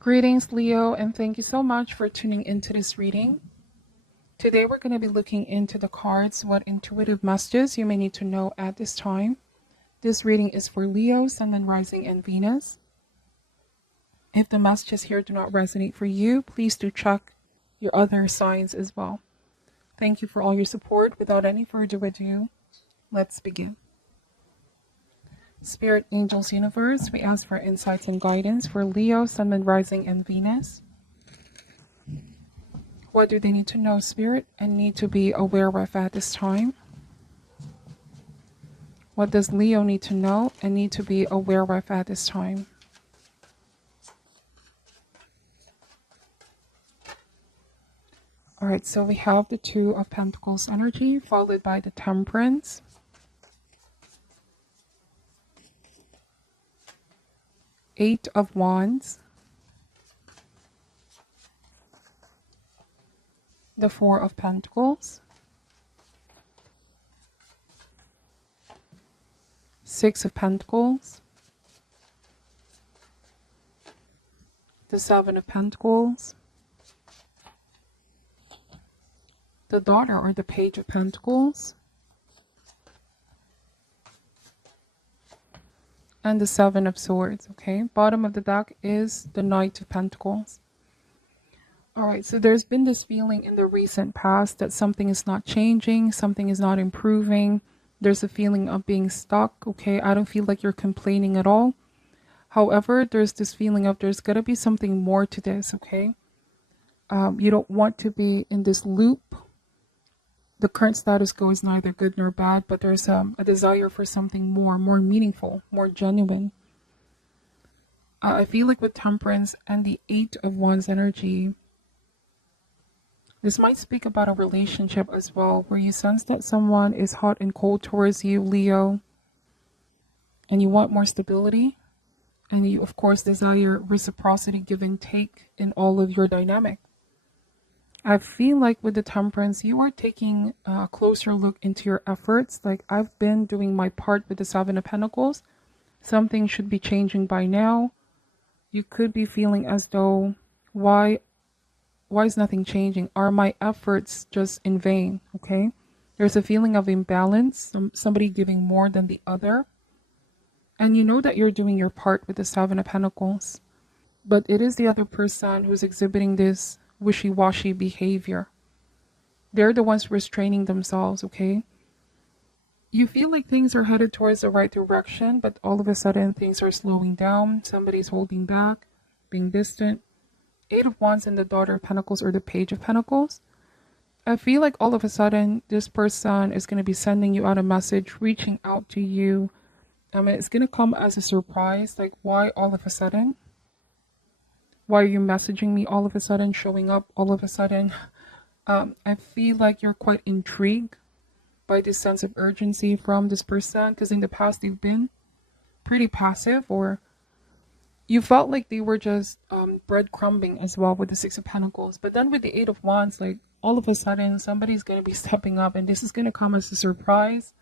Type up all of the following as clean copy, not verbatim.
Greetings, Leo, and thank you so much for tuning into this reading. Today, we're going to be looking into the cards, what intuitive messages you may need to know at this time. This reading is for Leo, Sun, Moon, Rising, and Venus. If the messages here do not resonate for you, please do check your other signs as well. Thank you for all your support. Without any further ado, let's begin. Spirit, Angels, Universe, we ask for insights and guidance for Leo, Sun, Moon, Rising, and Venus. What do they need to know, Spirit, and need to be aware of at this time? What does Leo need to know and need to be aware of at this time? All right, so we have the Two of Pentacles energy, followed by the Temperance. Eight of Wands. The Four of Pentacles. Six of Pentacles. The Seven of Pentacles. The Daughter or the Page of Pentacles. And the Seven of Swords, okay? Bottom of the deck is the Knight of Pentacles. All right, so there's been this feeling in the recent past that something is not changing, something is not improving. There's a feeling of being stuck, okay? I don't feel like you're complaining at all. However, there's this feeling of there's got to be something more to this, okay? You don't want to be in this loop. The current status quo is neither good nor bad, but there's a desire for something more meaningful, more genuine. I feel like with Temperance and the Eight of Wands energy, this might speak about a relationship as well, where you sense that someone is hot and cold towards you, Leo, and you want more stability, and you, of course, desire reciprocity, give and take in all of your dynamic. I feel like with the Temperance, you are taking a closer look into your efforts. Like, I've been doing my part with the Seven of Pentacles. Something should be changing by now. You could be feeling as though, why is nothing changing? Are my efforts just in vain? Okay. There's a feeling of imbalance, somebody giving more than the other. And you know that you're doing your part with the Seven of Pentacles. But it is the other person who's exhibiting this wishy-washy behavior. They're the ones restraining themselves, okay? You feel like things are headed towards the right direction, but all of a sudden things are slowing down. Somebody's holding back, being distant. Eight of Wands and the Daughter of Pentacles or the Page of Pentacles. I feel like all of a sudden this person is going to be sending you out a message, reaching out to you. It's going to come as a surprise. Like, why all of a sudden? Why are you messaging me all of a sudden, showing up all of a sudden? I feel like you're quite intrigued by this sense of urgency from this person, because in the past you've been pretty passive, or you felt like they were just breadcrumbing as well with the Six of Pentacles. But then with the Eight of Wands, like all of a sudden somebody's going to be stepping up, and this is going to come as a surprise.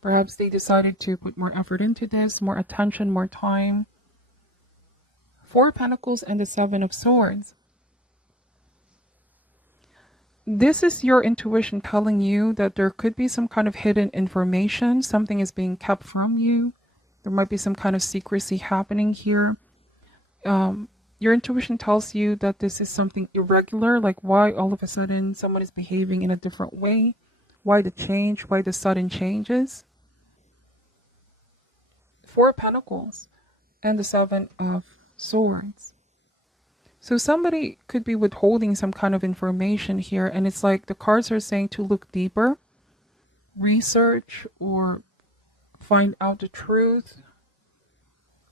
Perhaps they decided to put more effort into this, more attention, more time. Four of Pentacles and the Seven of Swords. This is your intuition telling you that there could be some kind of hidden information. Something is being kept from you. There might be some kind of secrecy happening here. Your intuition tells you that this is something irregular. Like, why all of a sudden someone is behaving in a different way? Why the change? Why the sudden changes? Four of Pentacles and the Seven of Swords. So somebody could be withholding some kind of information here, and it's like the cards are saying to look deeper, research, or find out the truth,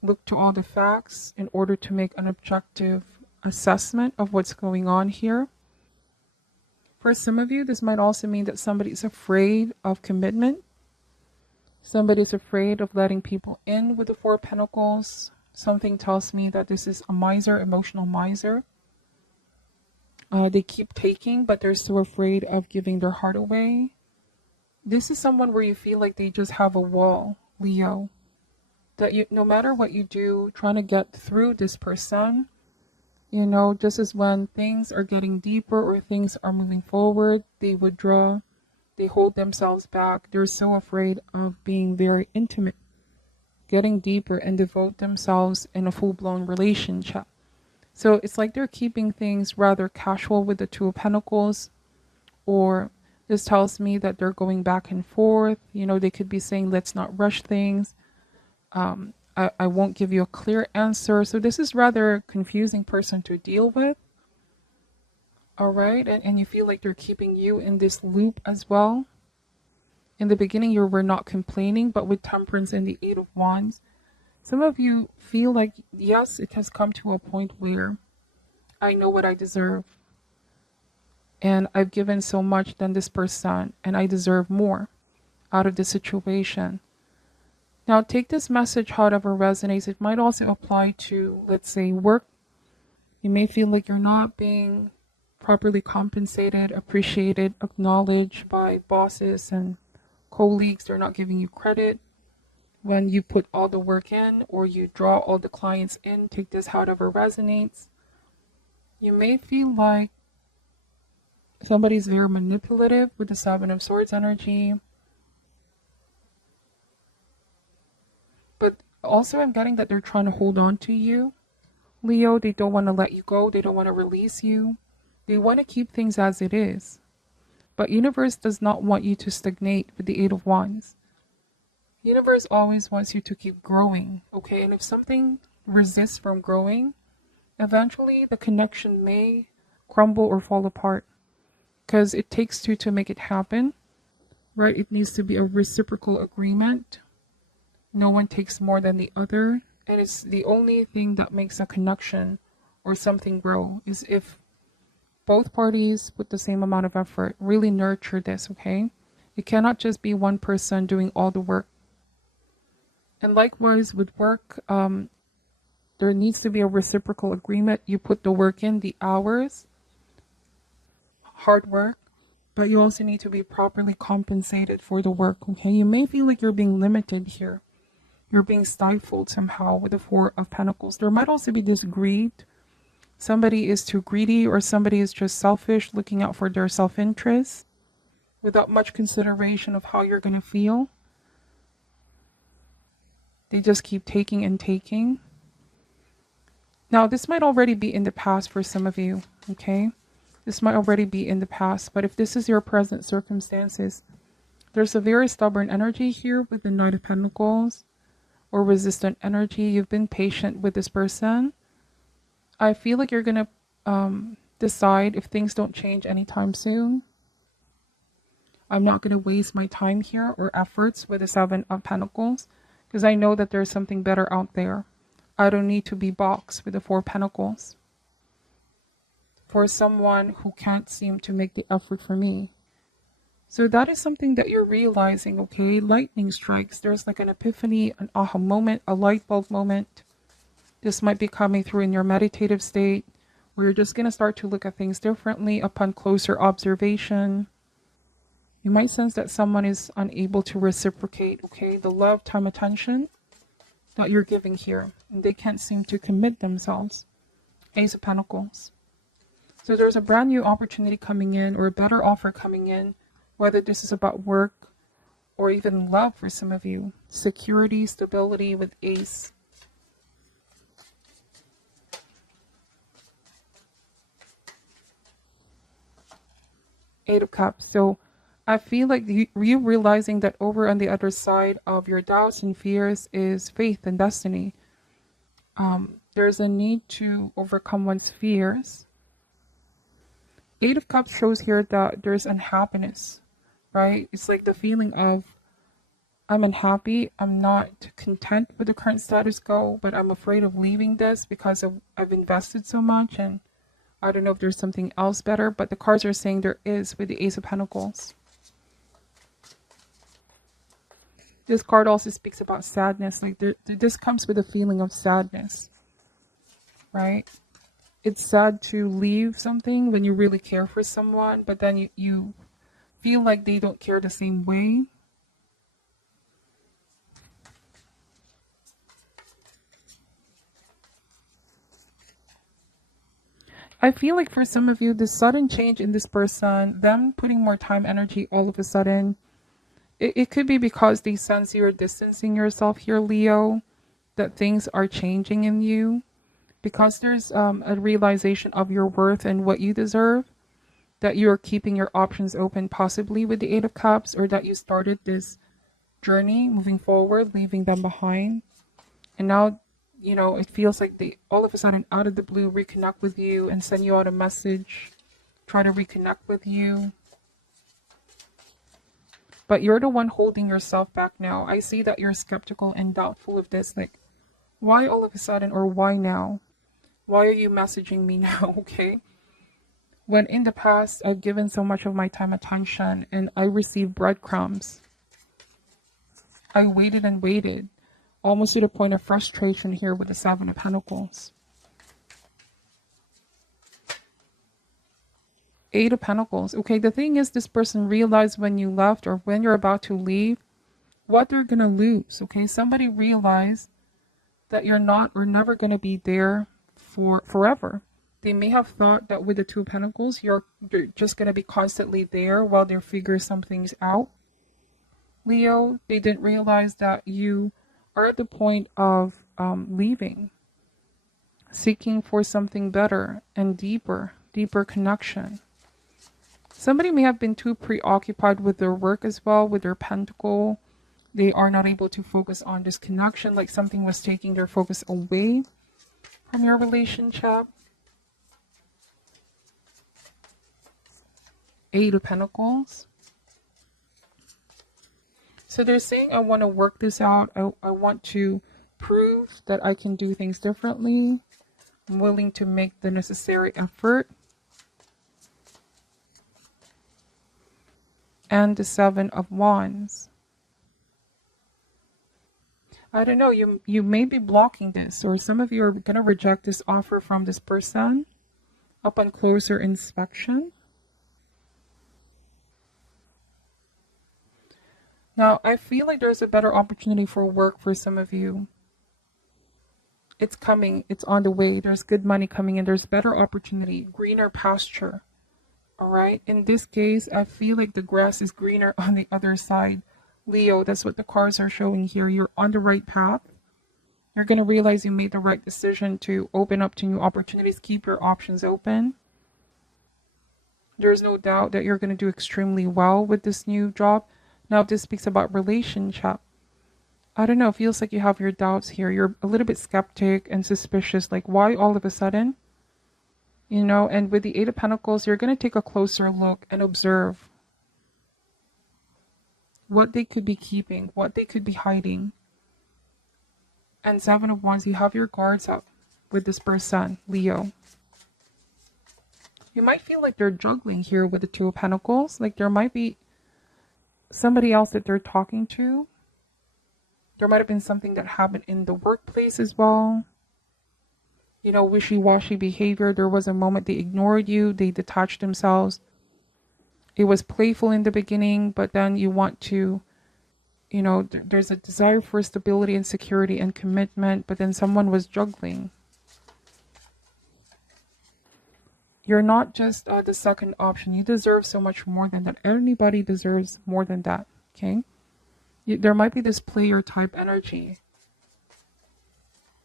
look to all the facts in order to make an objective assessment of what's going on here. For some of you, this might also mean that somebody is afraid of commitment. Somebody's afraid of letting people in with the Four of Pentacles. Something tells me that this is a miser, emotional miser. They keep taking, but they're so afraid of giving their heart away. This is someone where you feel like they just have a wall, Leo. That you, no matter what you do, trying to get through this person, Just as when things are getting deeper or things are moving forward, they withdraw, they hold themselves back. They're so afraid of being very intimate, getting deeper, and devote themselves in a full-blown relationship. So it's like they're keeping things rather casual with the Two of Pentacles, or this tells me that they're going back and forth. They could be saying, let's not rush things. I won't give you a clear answer. So this is rather confusing person to deal with. All right. And you feel like they're keeping you in this loop as well. In the beginning, you were not complaining, but with Temperance and the Eight of Wands, some of you feel like, yes, it has come to a point where I know what I deserve. And I've given so much than this person, and I deserve more out of the situation. Now, take this message however resonates. It might also apply to, let's say, work. You may feel like you're not being properly compensated, appreciated, acknowledged by bosses and colleagues. They're not giving you credit when you put all the work in, or you draw all the clients in. Take this however resonates. You may feel like somebody's very manipulative with the Seven of Swords energy. But also I'm getting that they're trying to hold on to you. Leo, they don't want to let you go. They don't want to release you. They want to keep things as it is. But universe does not want you to stagnate with the Eight of Wands. Universe always wants you to keep growing, okay? And if something resists from growing, eventually the connection may crumble or fall apart. Because it takes two to make it happen, right? It needs to be a reciprocal agreement. No one takes more than the other. And it's the only thing that makes a connection or something grow is if both parties put the same amount of effort, really nurture this, okay? It cannot just be one person doing all the work. And likewise with work, there needs to be a reciprocal agreement. You put the work in, the hours, hard work, but you also need to be properly compensated for the work, okay? You may feel like you're being limited here. You're being stifled somehow with the Four of Pentacles. There might also be this greed. Somebody is too greedy, or somebody is just selfish, looking out for their self-interest without much consideration of how you're going to feel. They just keep taking and taking. Now, this might already be in the past for some of you, okay? This might already be in the past, but if this is your present circumstances, there's a very stubborn energy here with the Knight of Pentacles, or resistant energy. You've been patient with this person. I feel like you're going to decide if things don't change anytime soon. I'm not going to waste my time here or efforts with the Seven of Pentacles, because I know that there's something better out there. I don't need to be boxed with the Four of Pentacles for someone who can't seem to make the effort for me. So that is something that you're realizing, okay? Lightning strikes. There's like an epiphany, an aha moment, a light bulb moment. This might be coming through in your meditative state, where you're just going to start to look at things differently upon closer observation. You might sense that someone is unable to reciprocate, okay, the love, time, attention that you're giving here. And they can't seem to commit themselves. Ace of Pentacles. So there's a brand new opportunity coming in, or a better offer coming in, whether this is about work or even love for some of you. Security, stability with Ace. Eight of Cups. So I feel like you realizing that over on the other side of your doubts and fears is faith and destiny. There's a need to overcome one's fears. Eight of Cups shows here that there's unhappiness, right? It's like the feeling of, I'm unhappy, I'm not content with the current status quo, but I'm afraid of leaving this because I've invested so much, and I don't know if there's something else better, but the cards are saying there is with the Ace of Pentacles. This card also speaks about sadness. Like this comes with a feeling of sadness, right? It's sad to leave something when you really care for someone, but then you feel like they don't care the same way. I feel like for some of you, the sudden change in this person, them putting more time, energy all of a sudden, it could be because they sense you're distancing yourself here, Leo, that things are changing in you. Because there's a realization of your worth and what you deserve, that you're keeping your options open, possibly with the Eight of Cups, or that you started this journey moving forward, leaving them behind. And now, it feels like they all of a sudden, out of the blue, reconnect with you and send you out a message, try to reconnect with you. But you're the one holding yourself back now. I see that you're skeptical and doubtful of this. Like, why all of a sudden, or why now? Why are you messaging me now, okay? When in the past, I've given so much of my time, attention, and I received breadcrumbs. I waited and waited, almost to the point of frustration here with the Seven of Pentacles. Eight of Pentacles. Okay, the thing is, this person realized when you left or when you're about to leave, what they're going to lose, okay? Somebody realized that you're not or never going to be there for forever. They may have thought that with the Two of Pentacles, you're just going to be constantly there while they figure some things out. Leo, they didn't realize that you are at the point of leaving, seeking for something better and deeper connection. Somebody may have been too preoccupied with their work as well, with their pentacle. They are not able to focus on this connection, like something was taking their focus away from your relationship. Eight of Pentacles. So they're saying, I want to work this out. I want to prove that I can do things differently. I'm willing to make the necessary effort. And the Seven of Wands. I don't know, you may be blocking this, or some of you are going to reject this offer from this person upon closer inspection. Now, I feel like there's a better opportunity for work for some of you. It's coming. It's on the way. There's good money coming in. There's better opportunity, greener pasture. All right. In this case, I feel like the grass is greener on the other side. Leo, that's what the cards are showing here. You're on the right path. You're going to realize you made the right decision to open up to new opportunities. Keep your options open. There's no doubt that you're going to do extremely well with this new job. Now, if this speaks about relationship, I don't know, it feels like you have your doubts here. You're a little bit skeptic and suspicious, like why all of a sudden? And with the Eight of Pentacles, you're going to take a closer look and observe what they could be keeping, what they could be hiding. And Seven of Wands, you have your guards up with this person, Leo. You might feel like they're juggling here with the Two of Pentacles. Like there might be somebody else that they're talking to. There might have been something that happened in the workplace as well. Wishy-washy behavior. There was a moment they ignored you. They detached themselves. It was playful in the beginning, but then you want to, there's a desire for stability and security and commitment, but then someone was juggling. You're not just the second option. You deserve so much more than that. Anybody deserves more than that, okay? There might be this player type energy.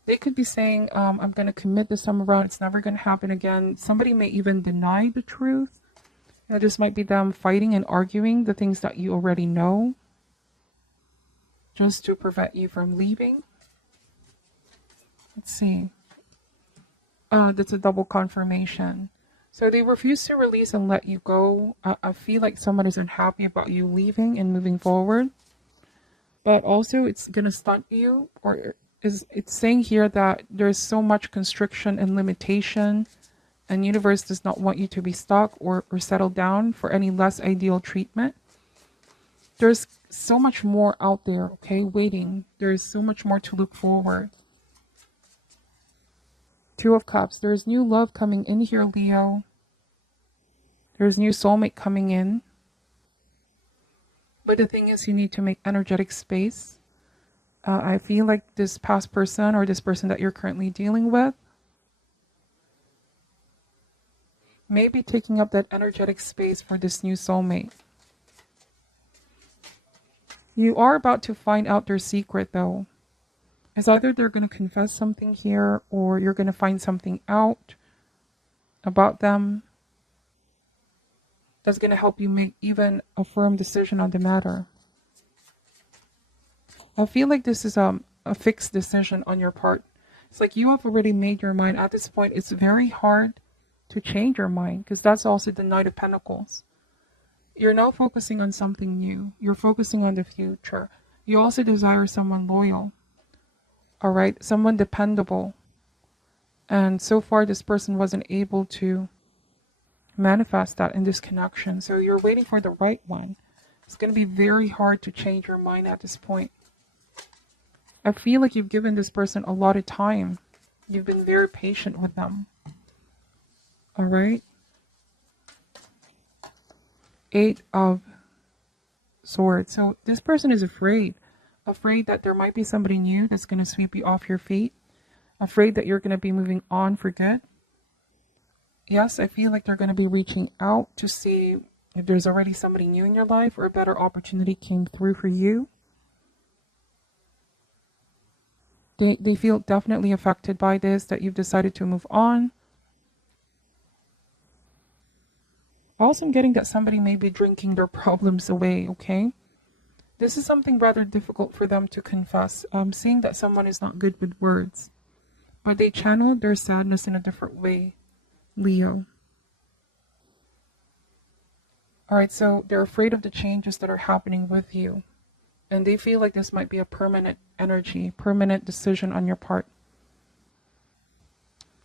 They could be saying, I'm going to commit this time around. It's never going to happen again. Somebody may even deny the truth. This might be them fighting and arguing the things that you already know, just to prevent you from leaving. Let's see. That's a double confirmation. So they refuse to release and let you go. I feel like someone is unhappy about you leaving and moving forward. But also it's going to stunt you, or it's saying here that there's so much constriction and limitation, and universe does not want you to be stuck or settled down for any less ideal treatment. There's so much more out there, okay, waiting. There's so much more to look forward. Two of Cups. There's new love coming in here, Leo. There's new soulmate coming in. But the thing is, you need to make energetic space. I feel like this past person or this person that you're currently dealing with, maybe taking up that energetic space for this new soulmate. You are about to find out their secret, though. It's either they're going to confess something here, or you're going to find something out about them that's going to help you make even a firm decision on the matter. I feel like this is a fixed decision on your part. It's like you have already made your mind. At this point, it's very hard to change your mind, because that's also the Knight of Pentacles. You're now focusing on something new. You're focusing on the future. You also desire someone loyal. All right, someone dependable. And so far, this person wasn't able to manifest that in this connection. So you're waiting for the right one. It's going to be very hard to change your mind at this point. I feel like you've given this person a lot of time. You've been very patient with them. All right. 8 of Swords. So this person is afraid that there might be somebody new that's going to sweep you off your feet. Afraid that you're going to be moving on for good. Yes, I feel like they're going to be reaching out to see if there's already somebody new in your life, or a better opportunity came through for you. They feel definitely affected by this, that you've decided to move on. Also, I'm getting that somebody may be drinking their problems away, okay? This is something rather difficult for them to confess. I'm seeing that someone is not good with words, but they channel their sadness in a different way, Leo. All right, so they're afraid of the changes that are happening with you. And they feel like this might be a permanent energy, permanent decision on your part.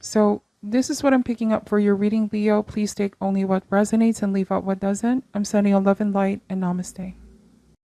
So this is what I'm picking up for your reading, Leo. Please take only what resonates and leave out what doesn't. I'm sending you love and light, and namaste.